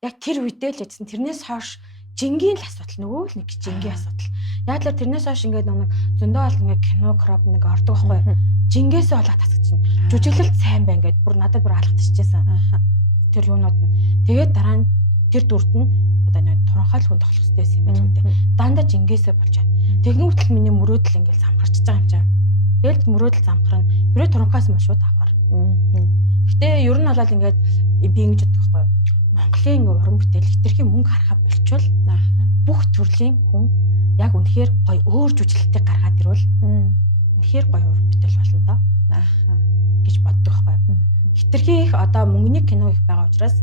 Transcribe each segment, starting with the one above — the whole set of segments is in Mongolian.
яг тэр үедээ л яжсан. Тэрнээс хойш жингийн л асуудал нөгөө л нэг жингийн асуудал. Яг л тэрнээс хойш ингээд нэг зөндөө бол ингээд кино кроп нэг ордог байхгүй. Жингээс болоод тасагчин. Жүжиглэлт сайн бай ингээд бүр надад бүр алгатчихжээ. Тэр юунууд нь. Тэгээд дараа нь тэр дүрд нь одоо нэг туранхай л хүн тоглох хэрэгтэй юм байл үү. Дандаа жингээсээ болж байна. Тэгнүүтэл миний мөрөөдөл ингээд замхарч байгаа юм чам. Тэгэл мөрөөдөл замхарна. Ерөө туранхаас мөн шууд авахар. Гэтэ ер нь болоод ингээд би ингэж боддог байхгүй. Монголын уран бүтээл хэтэрхий мөнгө харахаа болчвол бүх төрлийн хүн яг үнэхээр гоё өөр жүжиглэлтийг гаргаад ирвэл үнэхээр гоё уран бүтээл болно доо. Гэж боддог байхгүй. Хэтэрхий их одоо мөнгөний кино их байгаа учраас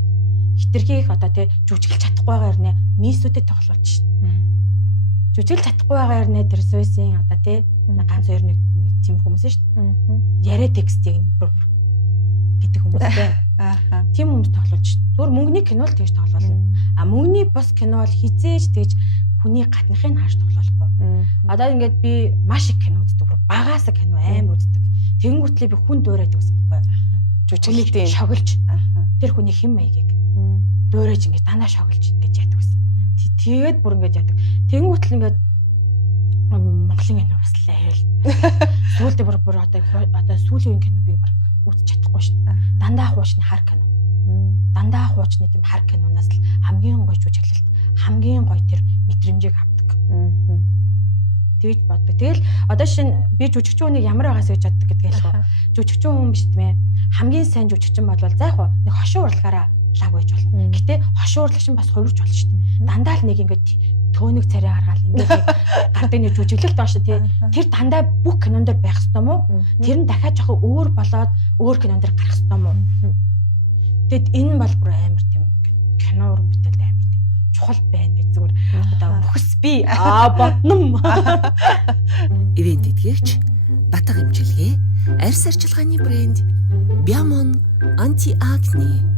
хэтэрхий их одоо тий жүжиглэж чадахгүй байгаа хэрнээ миссүүдэд тоглуулж шин. Жүжиглэж чадахгүй байгаа хэрнээ тэр суйсын одоо тий ганц хоёр нэг тийм хүмүүс шүү дээ. Яриа текстийг гэдэг хүмүүстэй. Тийм хүмүүс тоглуулж шин. Зүгээр мөнгөний кино л тэгж тоглуулна. А мөнгөний бос кино бол хизээж тэгж хүний гаднахыг хааж тоглохгүй. Одоо ингээд би маш их кино үздэг. Багаасаа кино амар үздэг. Тэнгүүтлээ би хүн дуурайдаг гэсэн байхгүй. Жүжиглэлтийн шоглож тэр хүний хэм маягийг дуурайж ингээд дандаа шоглож ингээд яадаг гэсэн. Тэгээд бүр ингээд яадаг. Тэнгүүтэл ингээд Монголын кино бас л айл. Сүүлдээ бүр одоо сүүлийн үеийн кино би бүр үзэж чадахгүй шүү дээ. Дандаа хуучны хар кино. Дандаа хуучны тийм хар киноноос л хамгийн гоё жүжиглэлт, хамгийн гоё тэр мэдрэмжийг авдаг. Тэгж боддог. Тэгэл одоо шинэ би жүжигчин хүнийг ямар байгаас гэж боддог гэдгээ л хоо. Жүжигчин хүн биш тийм ээ. Хамгийн сайн жүжигчин бол за яг нэг хошин урлагаараа лаг байж болно. Гэтэ хошин урлагч нь бас хувирч болно шүү дээ. Дандаа л нэг ингээд төөнөг царай гаргаал ингээд гардаг нэг жүжиглэлт бааш тий. Тэр дандаа бүх кинон дээр байх ёстой мó? Тэр нь дахиад жоохон өөр болоод өөр кинон дээр гарах ёстой мó? Тэгэд энэ бол бүр амар тийм кино уран бүтээлд амар тийм чухал байна гэж зүгээр одоо бүхс би бодном. Ивент эдгээрч Батга имчилгээ, арьс арчилгааны брэнд Biamon Anti-Acne